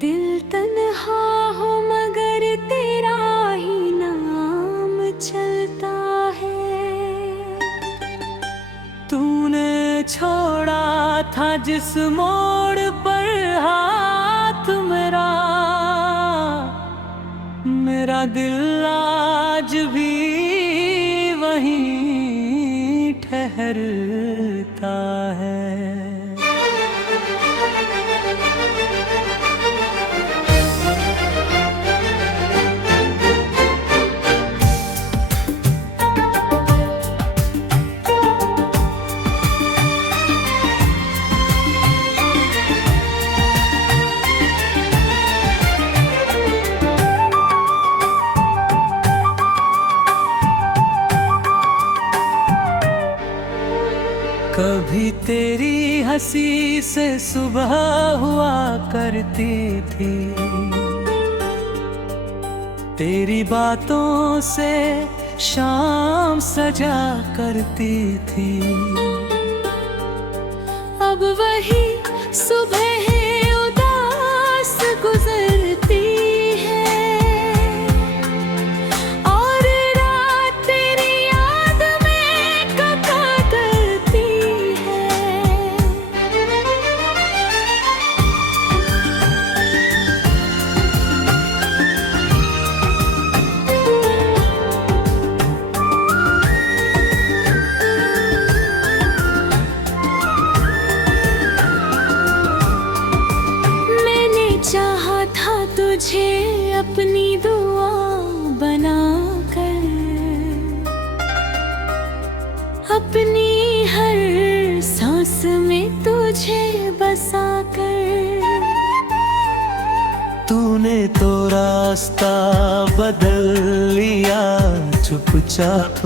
दिल तन्हा हो मगर तेरा ही नाम चलता है। तूने छोड़ा था जिस मोड़ पर हाथ मेरा, मेरा दिल आज भी वहीं ठहरता है। कभी तेरी हंसी से सुबह हुआ करती थी, तेरी बातों से शाम सजा करती थी। अब वही सुबह है उदास गुजरती है और रात तेरी याद में कथा करती है। मैंने चाहा था तुझे अपनी दुआ बनाकर, अपनी हर सांस में तुझे बसाकर। तूने तो रास्ता बदल लिया चुपचाप,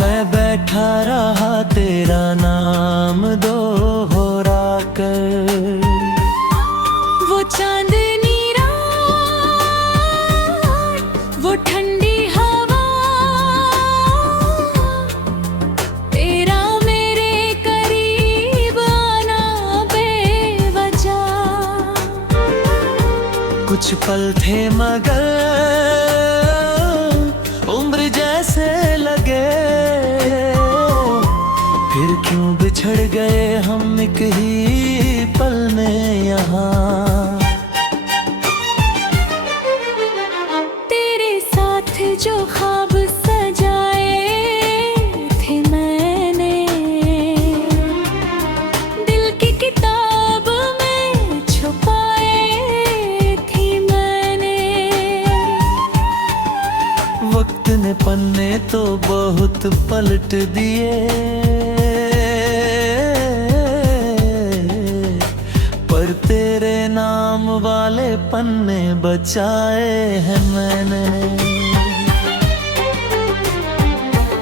मैं बैठा रहा तेरा नाम दोहरा कर। वो चांदनी रात, वो ठंडी हवा, तेरा मेरे करीब आना बेवजह। कुछ पल थे मगर उम्र जैसे लगे, फिर क्यों बिछड़ गए हम एक ही पल में यहाँ। तेरे साथ जो ख्वाब सजाए थे मैंने, दिल की किताब में छुपाए थी मैंने। वक्त ने पन्ने तो बहुत पलट दिए, पर तेरे नाम वाले पन्ने बचाए हैं मैंने।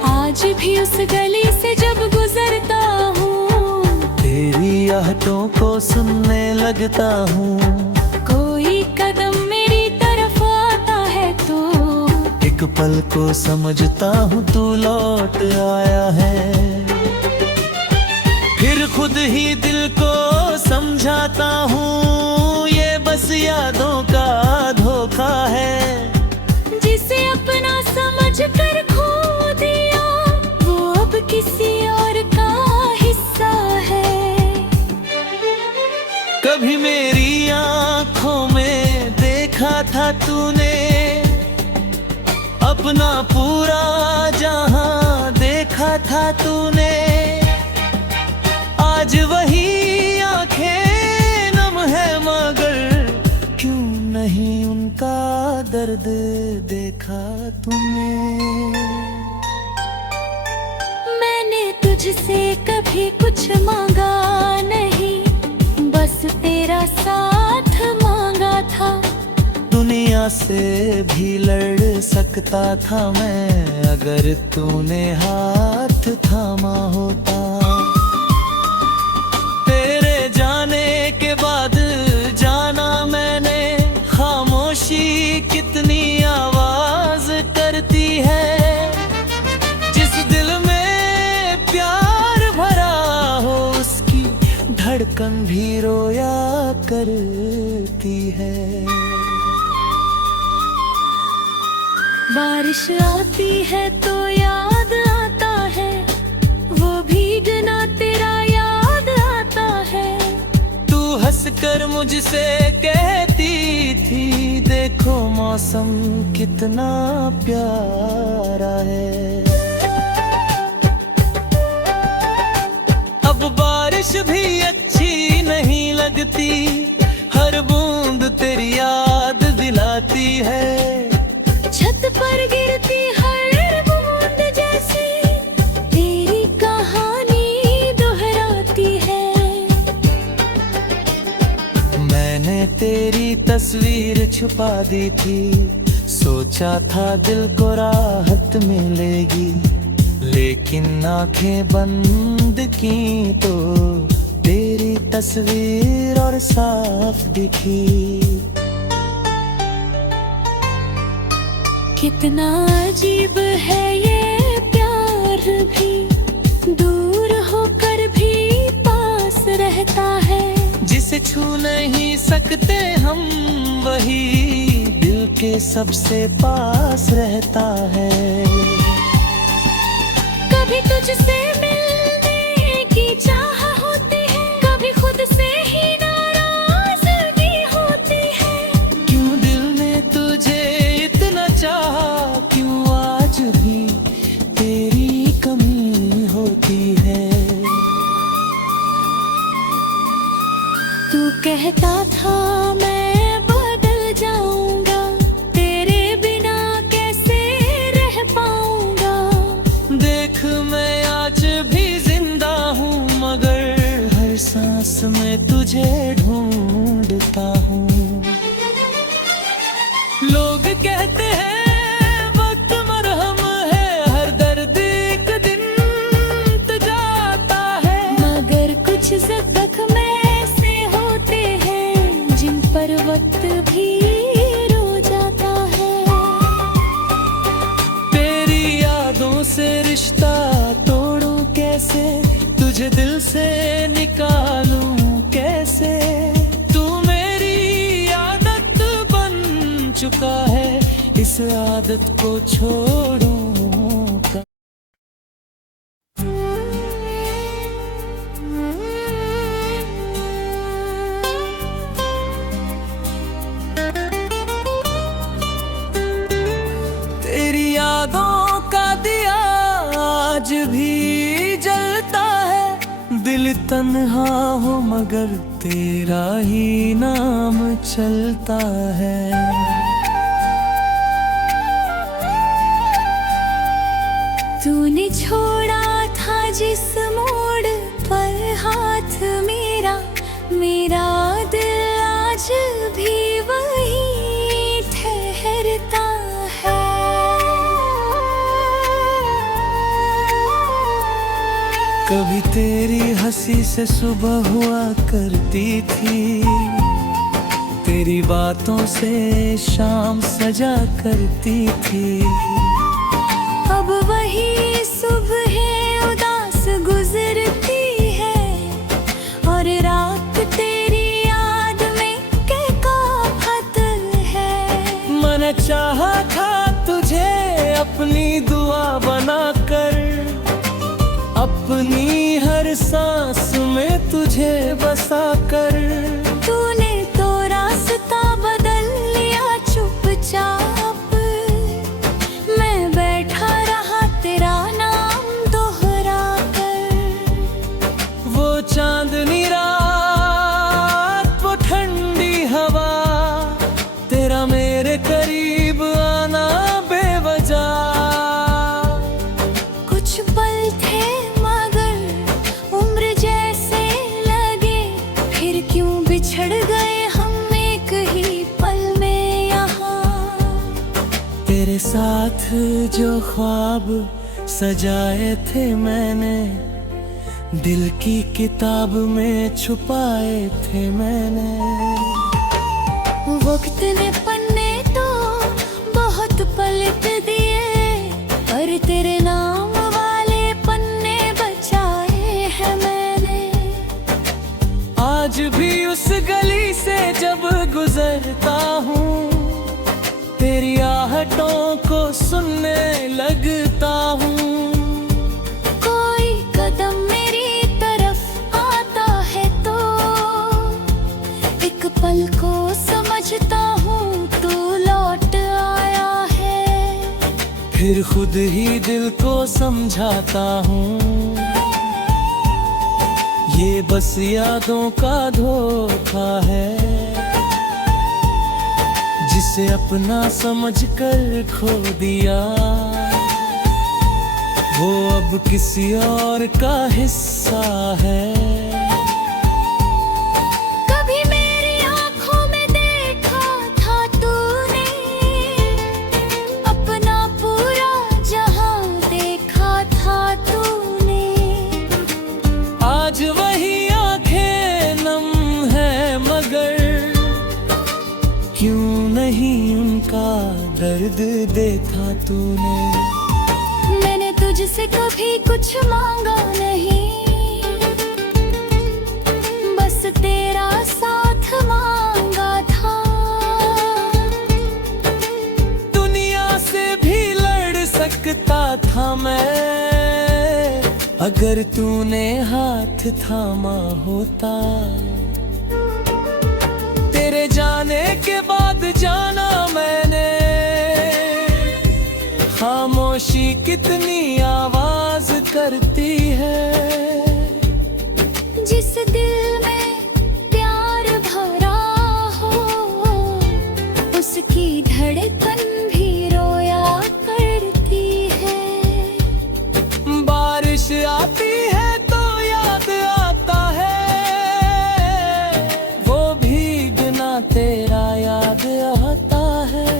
आज भी उस गली से जब गुजरता हूँ, तेरी आहटों को सुनने लगता हूँ। कोई कदम मेरी तरफ आता है तो एक पल को समझता हूँ तू लौट आया है। फिर खुद ही दिल को समझाता हूँ ये बस यादों का धोखा है। जिसे अपना समझ कर खो दिया वो अब किसी और का हिस्सा है। कभी मेरी आँखों में देखा था तूने अपना पूरा जहां, देखा था तूने। आज वही आंखें नम है मगर क्यों नहीं उनका दर्द देखा तूने। मैंने तुझसे कभी कुछ मांगा नहीं, बस तेरा साथ मांगा था। दुनिया से भी लड़ सकता था मैं अगर तूने हाथ थामा होता। तेरे जाने के बाद जाना मैंने, खामोशी कितनी आवाज करती है। जिस दिल में प्यार भरा हो उसकी धड़कन भी रोया करती है। बारिश आती है तो याद आता है, वो भीगना तेरा याद आता है। तू हंसकर मुझसे कहती थी, देखो मौसम कितना प्यारा है। अब बारिश भी अच्छी नहीं लगती, हर बूंद तेरी याद दिलाती है। छत पर गिरती हर बूंद जैसे तेरी कहानी दोहराती है। मैंने तेरी तस्वीर छुपा दी थी, सोचा था दिल को राहत मिलेगी, लेकिन आंखें बंद की तो तेरी तस्वीर और साफ दिखी। कितना अजीब है ये प्यार भी, दूर होकर भी पास रहता है। जिसे छू नहीं सकते हम, वही दिल के सबसे पास रहता है। कभी तुझसे मिलने की चाह होती है, कभी खुद से ही नाराजगी होती है। क्यों दिल ने तुझे इतना चाहा, क्यों आज भी तेरी कमी होती है। तू कहता था मैं बदल जाऊंगा, तेरे बिना कैसे रह पाऊंगा। देख मैं आज भी जिंदा हूँ, मगर हर सांस में तुझे ढूंढता हूँ। लोग कहते हैं वक्त मरहम है, हर दर्द एक दिन मिट जाता है। मगर कुछ जख्म ऐसे होते हैं, जिन पर वक्त भी रो जाता है। तेरी यादों से रिश्ता तोड़ूं कैसे, तुझे दिल से निकालूं कैसे। तू मेरी आदत बन चुका है, इस आदत को छोड़ूं कैसे। तेरी यादों का दिया आज भी जलता है, दिल तन्हा हो मगर तेरा ही नाम चलता है। तूने छोड़ा था जिस मोड़ पर हाथ मेरा, मेरा दिल आज भी वहीं ठहरता है। कभी तेरी हंसी से सुबह हुआ करती थी, तेरी बातों से शाम सजा करती थी। अब वही सुबह उदास गुजरती है, और रात तेरी याद में कैकाफत है। मैंने चाहा था तुझे अपनी दुआ बनाकर, अपनी हर सांस में तुझे बसा कर। तूने तो रास्ता बदल लिया चुपचाप, मैं बैठा रहा तेरा नाम दोहरा कर। वो चांदनी रात, वो ठंडी हवा, तेरा मेरे करीब आना बेवजह। कुछ पल थे मगर उम्र जैसे लगे, फिर क्यों बिछड़ गए हम एक ही पल में यहाँ। तेरे साथ जो ख्वाब सजाए थे मैंने, दिल की किताब में छुपाए थे मैंने। वक्त ने पन्ने तो बहुत पलट दिए, पर तेरे नाम वाले पन्ने बचाए हैं मैंने। आज भी उस गली से करता हूँ, तेरी आहटों को सुनने लगता हूँ। कोई कदम मेरी तरफ आता है तो एक पल को समझता हूँ तू लौट आया है। फिर खुद ही दिल को समझाता हूँ, ये बस यादों का धोखा है, जिसे अपना समझकर खो दिया वो अब किसी और का हिस्सा है। कभी मेरी आँखों में देखा था तूने, अपना पूरा जहां देखा था तूने। आज वही आंखें नम है मगर क्यों नहीं उनका दर्द देखा तूने। मैंने तुझसे कभी कुछ मांगा नहीं, बस तेरा साथ मांगा था। दुनिया से भी लड़ सकता था मैं, अगर तूने हाथ थामा होता। तेरे जाने के बाद जाना मैंने, खामोशी कितनी आवाज करती है। जिस दिल में प्यार भरा हो उसकी धड़कन भी रोया करती है। बारिश आती है तो याद आता है, वो भीगना तेरा याद आता है।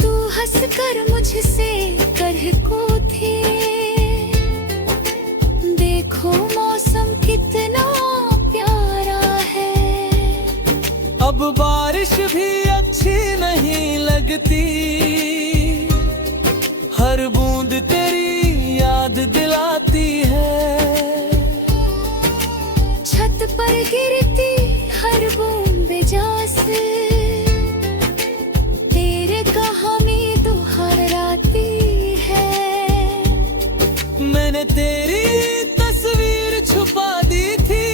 तू हंसकर मुझसे कहको थे, देखो मौसम कितना प्यारा है। अब बारिश भी अच्छी नहीं लगती, हर बूंद तेरी याद दिलाती है। छत पर गिरती हर बूंद जैसे तेरे कहानी दोहराती है। मैंने तेरी तस्वीर छुपा दी थी,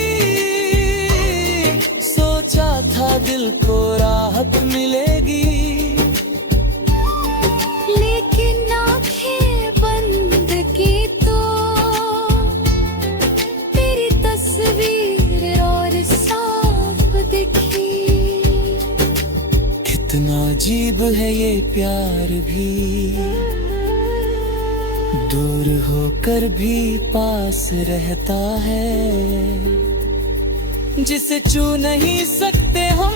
सोचा था दिल को राहत मिलेगी। लेकिन आँखें बंद की तो तेरी तस्वीर और साफ दिखी। कितना अजीब है ये प्यार भी, दूर होकर भी पास रहता है। जिसे छू नहीं सकते हम,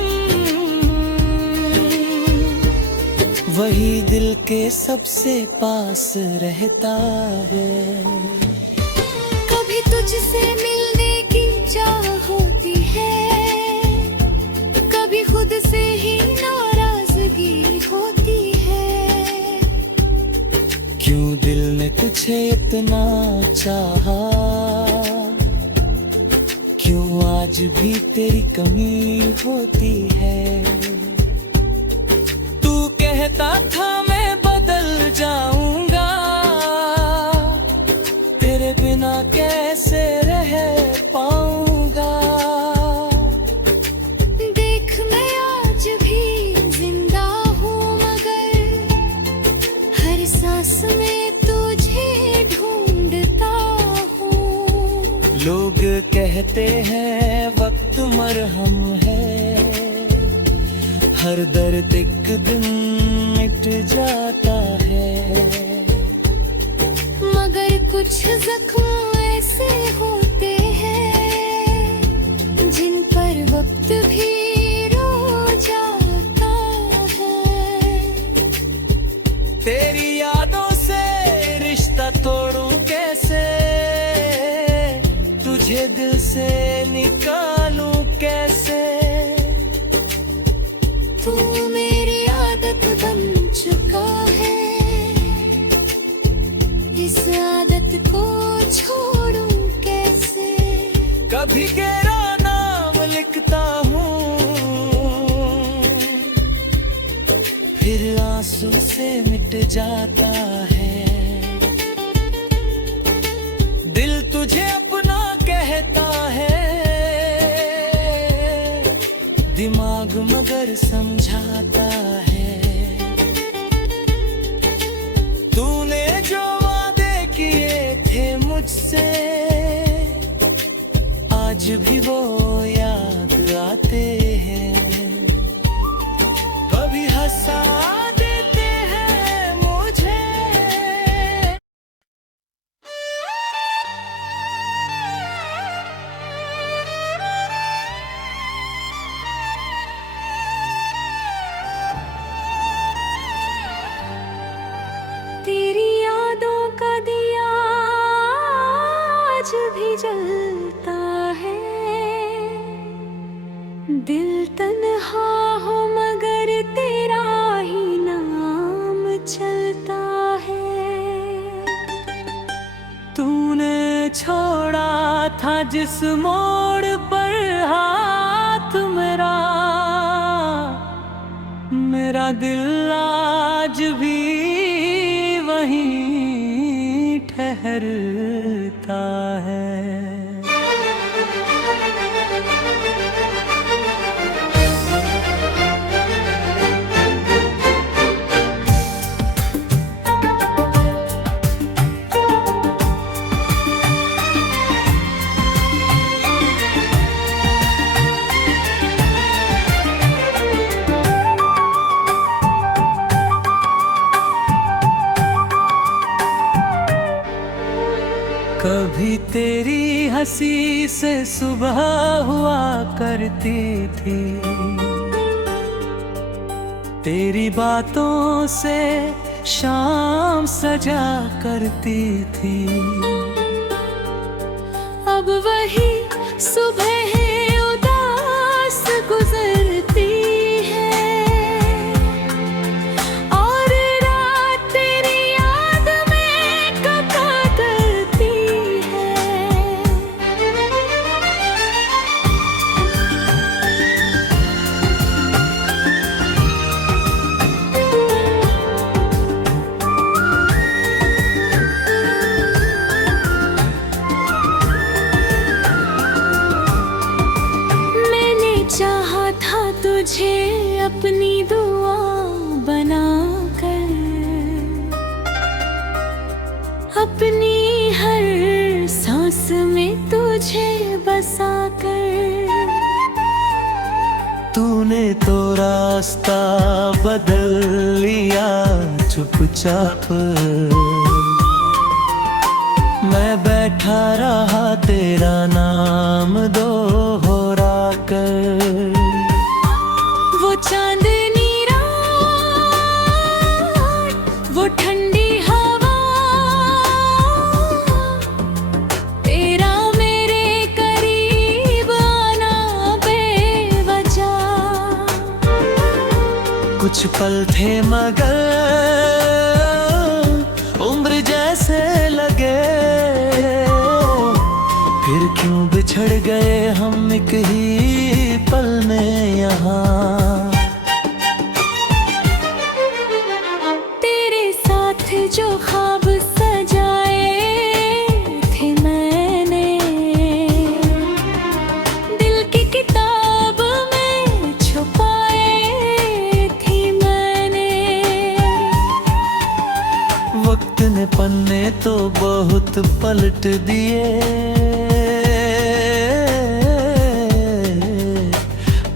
वही दिल के सबसे पास रहता है। कभी तुझसे मिलने की चाह होती है, कभी खुद से ही नाराजगी होती है। क्यों दिल ने तुझे इतना चाहा, क्यों आज भी तेरी कमी होती है। तू कहता था मैं बदल जाऊंगा, तेरे बिना कैसे रह पाऊंगा। देख मैं आज भी जिंदा हूँ मगर हर सांस में तुझे ढूंढता हूँ। लोग कहते हैं वक्त मरहम है, हर दर्द एक दिन मिट जाता है। मगर कुछ जख्म ऐसे होते हैं जिन पर वक्त भी रो जाता है। तेरी यादों से रिश्ता तोड़ूं कैसे, तुझे दिल से निकालूं कैसे। तू मेरी आदत बन चुका है, इस आदत को छोड़ूं कैसे। कभी तेरा नाम लिखता हूँ, आंसू से मिट जाता है। दिल तुझे अपना कहता है, दिमाग मगर समझाता है। तूने जो वादे किए थे मुझसे, आज भी वो याद आते हैं। कभी हंसा देते हैं मुझे, तेरी यादों का दिया आज भी जलता है। दिल तन्हा हो मगर तेरा ही नाम चलता है। तूने छोड़ा था जिस मोड़ पर हाथ मेरा दिल आज भी वहीं ठहरता है। कभी तेरी हंसी से सुबह हुआ करती थी, तेरी बातों से शाम सजा करती थी। अब वही सुबह है उदास गुजरती है, और रात तेरी याद में कथा करती है। मैंने चाहा था तुझे अपनी दुआ बनाकर, अपनी हर सांस में तुझे बसाकर। तूने तो रास्ता बदल लिया चुपचाप, मैं बैठा रहा तेरा नाम दोहरा कर। वो चांदनी रात, वो ठंडी हवा, तेरा मेरे करीब आना बेवजह। कुछ पल थे मगर उम्र जैसे लगे, फिर क्यों बिछड़ गए हम एक ही पल में यहाँ। तेरे साथ जो ख्वाब सजाए थे मैंने, दिल की किताब में छुपाए थी मैंने। वक्त ने पन्ने तो बहुत पलट दिए,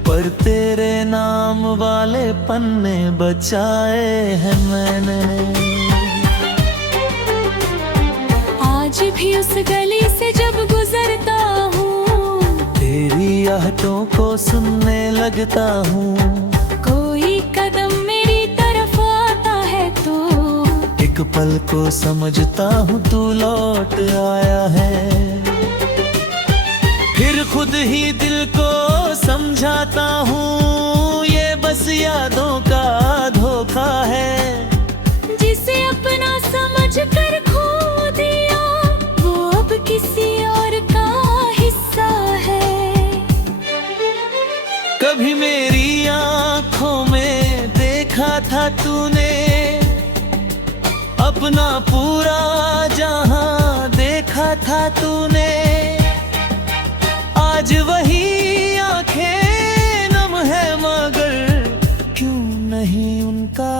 पर तेरे नाम वाले पन्ने बचाए हैं मैंने। आज भी उस गली से जब गुजरता हूँ, तेरी आहटों को सुनने लगता हूँ। कोई कदम मेरी तरफ आता है तो एक पल को समझता हूँ तू लौट आया है। फिर खुद ही दिल को समझाता हूँ, ये बस यादों का धोखा है। जिसे अपना समझ कर खो दिया, वो अब किसी और का हिस्सा है। कभी मेरी आँखों में देखा था तूने अपना पूरा जहां देखा था तूने, आज वही आंखें नम है मगर क्यों नहीं उनका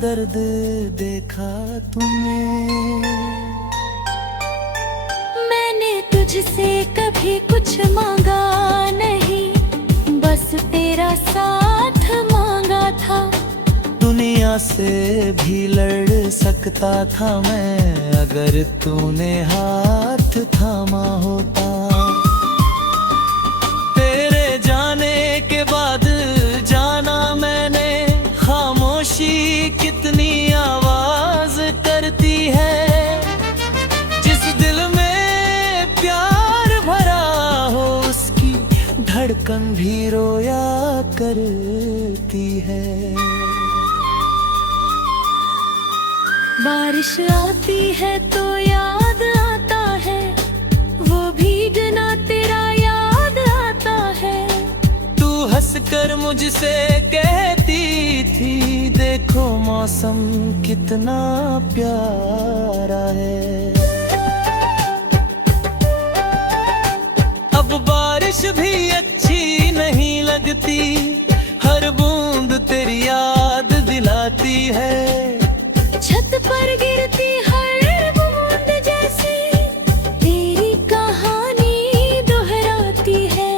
दर्द देखा तूने। मैंने तुझसे कभी कुछ मांगा नहीं, बस तेरा साथ मांगा था। दुनिया से भी लड़ सकता था मैं, अगर तूने हाथ थामा होता। तेरे जाने के बाद जाना मैंने, खामोशी कितनी आवाज करती है। जिस दिल में प्यार भरा हो उसकी धड़कन भी रोया करती है। बारिश आती है तो याद आता है, वो भीगना तेरा याद आता है। तू हंसकर मुझसे कहती थी देखो मौसम कितना प्यारा है। अब बारिश भी अच्छी नहीं लगती, हर बूंद तेरी याद दिलाती है। छत पर गिरती हर बूंद जैसे तेरी कहानी दोहराती है।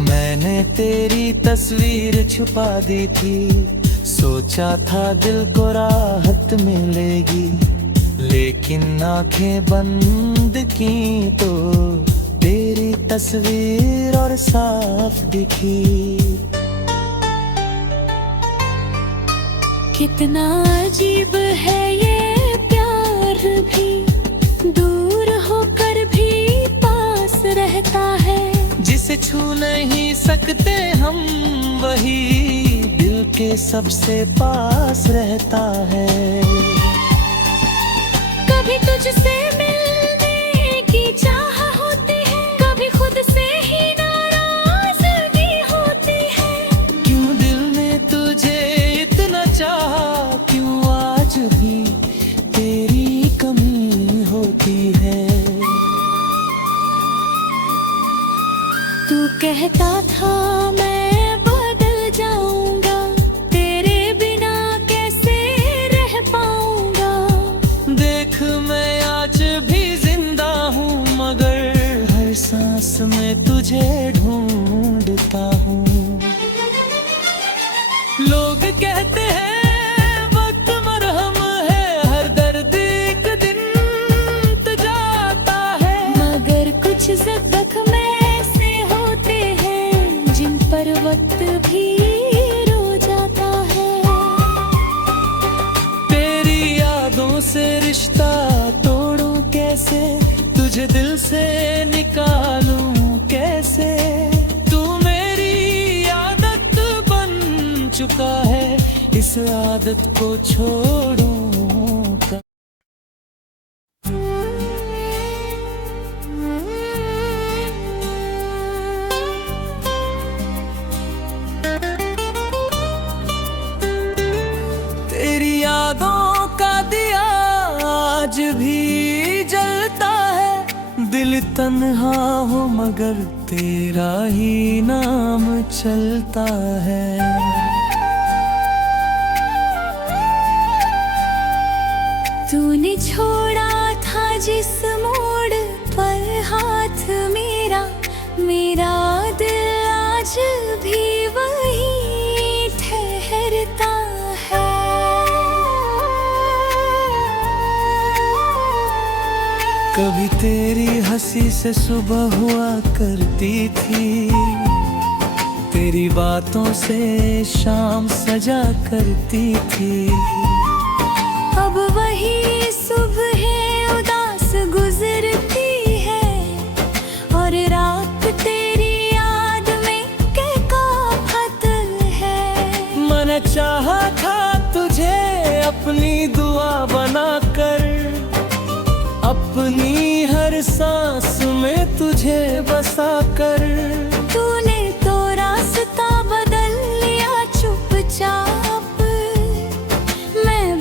मैंने तेरी तस्वीर छुपा दी थी, सोचा था दिल को राहत मिलेगी, लेकिन आंखें बंद की तो तेरी तस्वीर और साफ दिखी। कितना अजीब है ये प्यार भी, दूर होकर भी पास रहता है। जिसे छू नहीं सकते हम वही दिल के सबसे पास रहता है। कभी तुझसे मिलने की चाह होती है, कभी खुद से ही नाराजगी होती है। क्यों दिल ने तुझे इतना चाहा, क्यों आज भी तेरी कमी होती है। तू कहता था मैं बदल जाऊंगा, तेरे बिना कैसे रह पाऊंगा। देख मैं आज भी जिंदा हूँ मगर हर सांस में तुझे ढूंढता हूँ। लोग कहते हैं वक्त मरहम है, हर दर्द एक दिन तो जाता है। मगर कुछ जख्म ऐसे होते हैं जिन पर वक्त भी रो जाता है। तेरी यादों से रिश्ता तोड़ूं कैसे, तुझे दिल से निकालूं कैसे। तू मेरी आदत बन चुका है, इस आदत को छोड़ूं कैसे। तेरी यादों का दिया आज भी जलता है, दिल तन्हा हो मगर तेरा ही नाम चलता है। तूने छोड़ा था जिस मोड़ पर हाथ मेरा, मेरा दिल आज भी वही ठहरता है। कभी तेरी हंसी से सुबह हुआ करती थी, तेरी बातों से शाम सजा करती थी। अब वही सुबह उदास गुजरती है और रात तेरी याद में कैकाफत है। मैंने चाहा था तुझे अपनी दुआ बनाकर, अपनी हर सांस में तुझे बसा कर। तूने तो रास्ता बदल लिया चुपचाप, मैं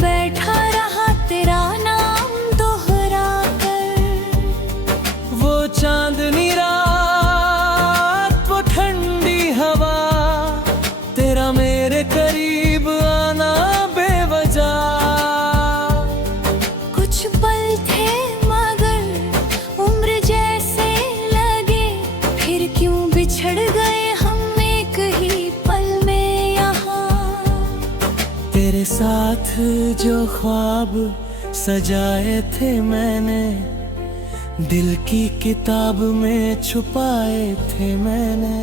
ख्वाब सजाए थे मैंने, दिल की किताब में छुपाए थे मैंने।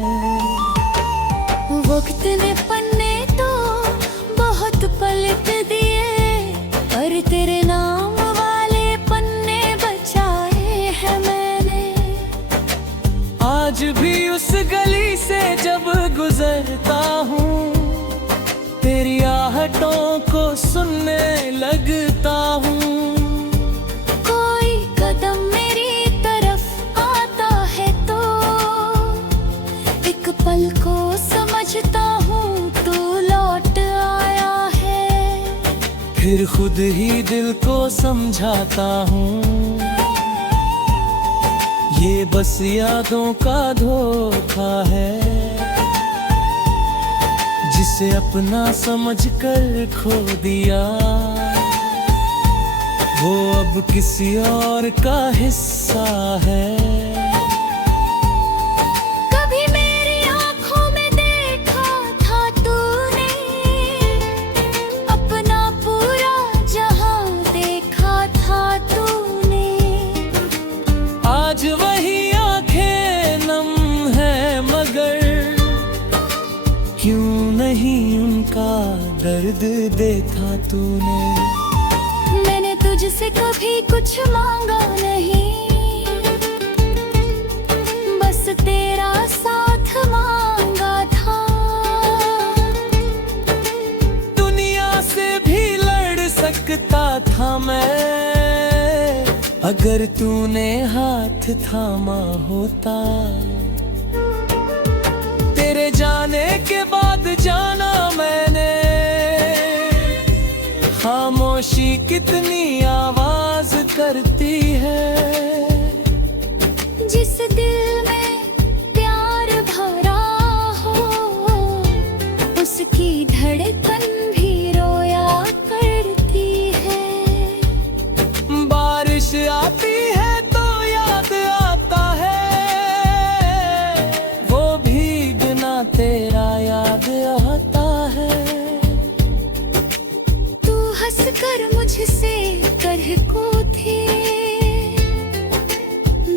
वक्त ने पन्ने तो बहुत पलट दिए, पर तेरे नाम वाले पन्ने बचाए हैं मैंने। आज भी उस गली से जब गुजरता हूँ, तेरी आहटों को सुनने लगता हूँ। कोई कदम मेरी तरफ आता है तो एक पल को समझता हूँ तू लौट आया है। फिर खुद ही दिल को समझाता हूँ, ये बस यादों का धोखा है, जिसे अपना समझकर खो दिया, वो अब किसी और का हिस्सा है। कभी मेरी आँखों में देखा था तूने, अपना पूरा जहां देखा था तूने। आज वही आंखें नम है मगर क्यों नहीं उनका दर्द देखा तूने। मैंने तुझसे कभी कुछ मांगा नहीं, बस तेरा साथ मांगा था। दुनिया से भी लड़ सकता था मैं, अगर तूने हाथ थामा होता। तेरे जाने के बाद जाना मैंने, खामोशी कितनी आवाज करती है। जिस दिल में प्यार भरा हो, उसकी धड़कन भी रोया करती है। बारिश आती है तो याद आता है, वो भीगना तेरा याद आता है। कर मुझसे कहको थे,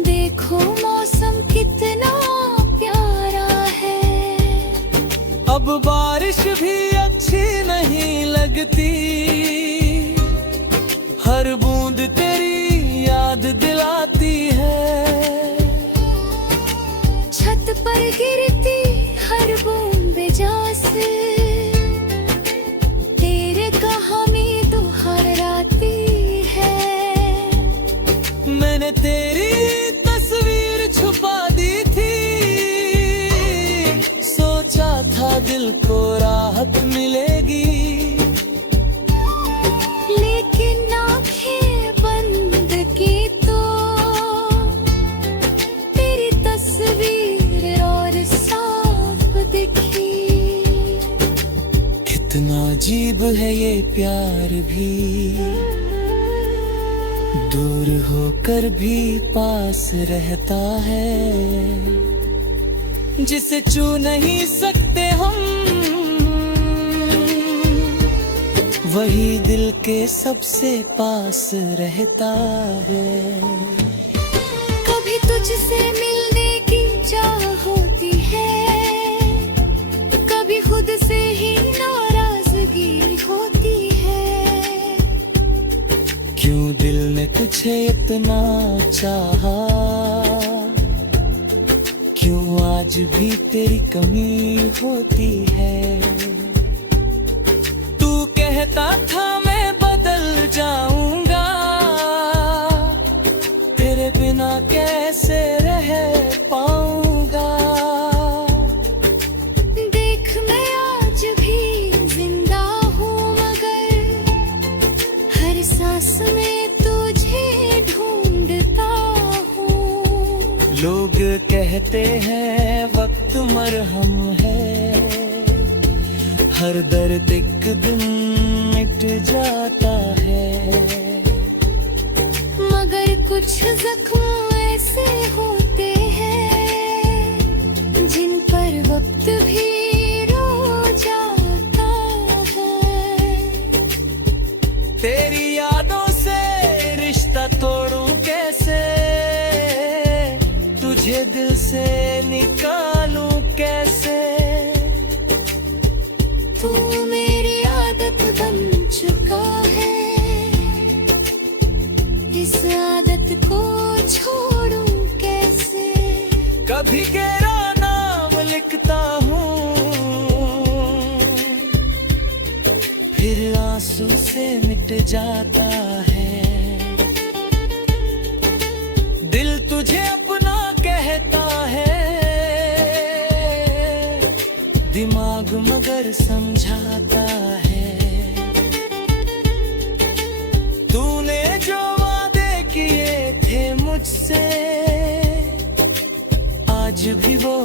देखो मौसम कितना प्यारा है। अब बारिश भी अच्छी नहीं लगती, हर बूंद तेरी याद दिलाती है। छत पर गिरती हर बूंद जैसे तेरे कहानी दोहराती है। मैंने तेरी तस्वीर छुपा दी थी, सोचा था दिल को राहत मिलेगी, लेकिन आंखें बंद की तो तेरी तस्वीर और साफ दिखी। कितना अजीब है ये प्यार भी, दूर होकर भी पास रहता है। जिसे छू नहीं सकते हम, वही दिल के सबसे पास रहता है। कभी तुझसे मिलने की चाह होती है, कभी खुद से ही नाराजगी होती है। क्यों दिल ने तुझे इतना चाहा, क्यों आज भी तेरी कमी होती है। तू कहता था मैं बदल जाऊंगा, तेरे बिना कैसे रह पाऊंगा। देख मैं आज भी जिंदा हूँ, मगर हर सांस में तुझे ढूंढता हूँ। लोग कहते हैं वक्त मरहम है, हर दर्द एक दिन मिट जाता है। मगर कुछ जख्म ऐसे होते हैं, जिन पर वक्त भी रो जाता है। तेरी से निकालूं कैसे। तू मेरी आदत बन चुका है, इस आदत को छोड़ूं कैसे। कभी तेरा नाम लिखता हूँ, फिर आंसू से मिट जाता है। दिल तुझे अपना कहता है, दिमाग मगर समझाता है। तूने जो वादे किए थे मुझसे, आज भी वो